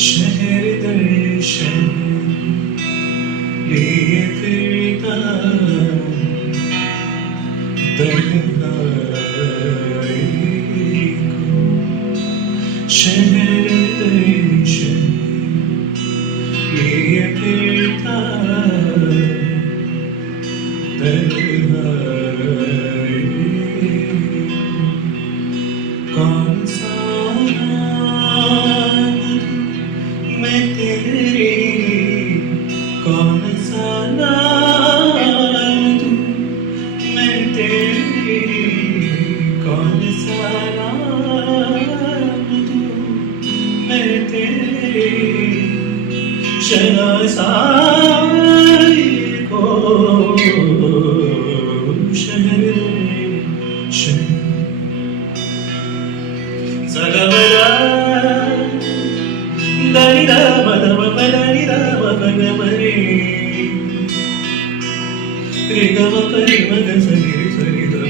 शहर दर्शन लिए फिरता तन्हाई को शहर दर्शन लिए फिरता तन्हाई कौन सा मैं तेरी कौन सा नाम दूं मैं तेरी कौन सा नाम दूं मैं तेरी शनासाई को शहर सगमरा दरिदा मदम पदरिदा मगमरे रिगम परि मग सरि सरिदा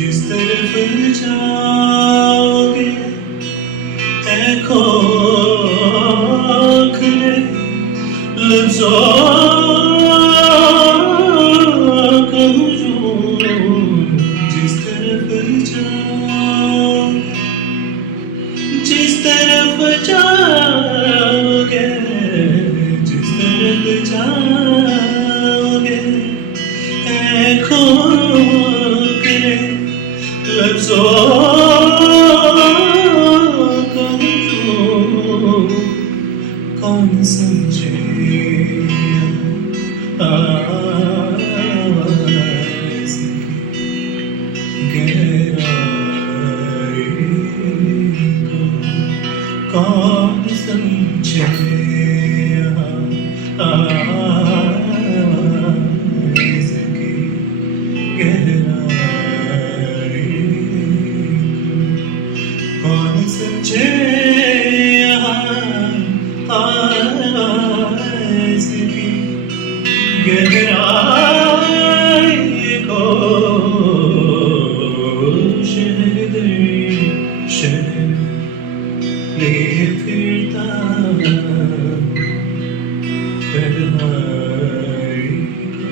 जिस तरफ जाओगे ऐ खोखले लफ्ज़ों का हुजूम जिस तरफ जाओगे जिस तरफ जाओगे जिस तरफ जाओगे ऐ खोखले लफ्ज़ों का हुजूम कौन समझे आवाज़ की गहराई को कौन समझे आवाज़ की गहराई को कौन समझे आवाज़ की गहराई को शहर दर्शन लिए फिरता तन्हाई को